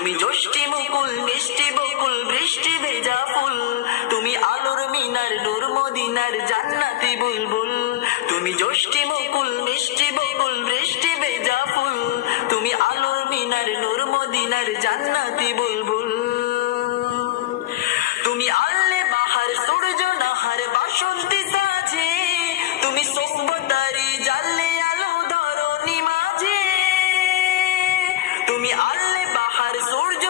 তুমি জ্যোষ্ঠী মুকুল মিষ্টি বকুল বৃষ্টি ভেজা ফুল, তুমি আলোর মিনার নূর মদিনার জান্নাতি বুলবুল। তুমি জ্যোষ্ঠী মুকুল মিষ্টি বকুল বৃষ্টি ভেজা ফুল, তুমি আলোর মিনার নূর মদিনার জান্নাতি বুলবুল। তুমি আল্লে বাহার সূর্য নাহার বাসন্তী সাজে, তুমি সভ্যতারি জানলে আলো ধরণী মাঝে। তুমি আল্লে বাহার সূর্য